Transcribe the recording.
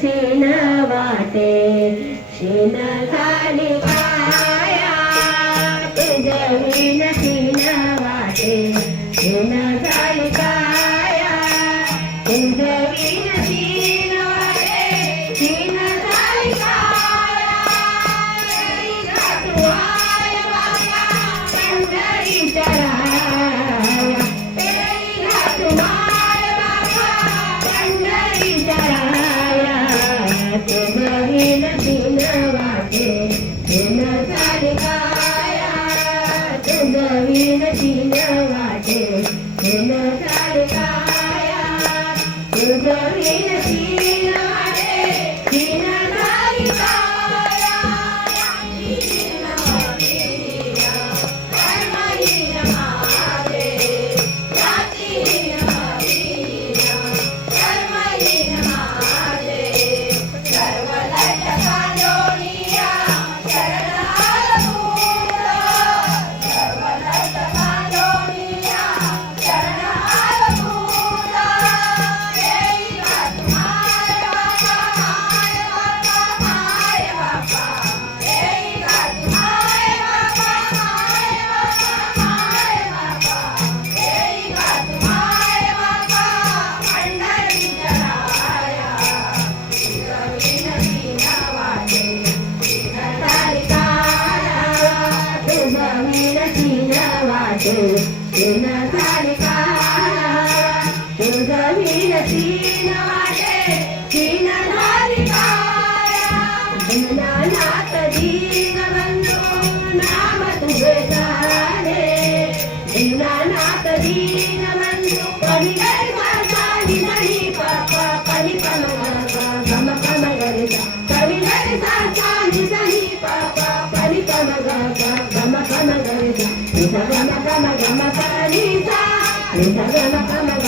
शेण वाटे शेण झाली काया तुझविण शेण वाटे शेण झाली काया तुझविण शेण वाटे शेण झाली काया घाटुआय बाबा पंढरीच्या राया घाटुआय बाबा पंढरीच्या राया तुझविण शेण वाटे शेण झाली काया तुझविण शेण वाटे शेण झाली काया तुझविण शेण वाटे शेण झाली काया कर्महीन माझे जातीहीन कर्महीन माझे सर्व लटकांडोळिया शरण आल तुला सर्व लटकांडोळिया शरण आल तुला येई घाटुआय बाबा हाय बाबा हाय बाबा येई घाटुआय बाबा हाय बाबा हाय बाबा येई घाटुआय बाबा पंढरीच्या राया तुझविण शेण वाटे शेण झाली काया तुझविण शेण वाटे शेण झाली काया तुझविण शेण वाटे शेण झाली काया दीनानाथ दीनबंधू नाम तुझे सारे दीनानाथ दीनबंधू कधी गरी साली नाही पापा कधी पण गम कम गरीसा कधी गरी साली नाही पापा कधी पण गम कम गरीसा गम कम गम गरीसा गम कम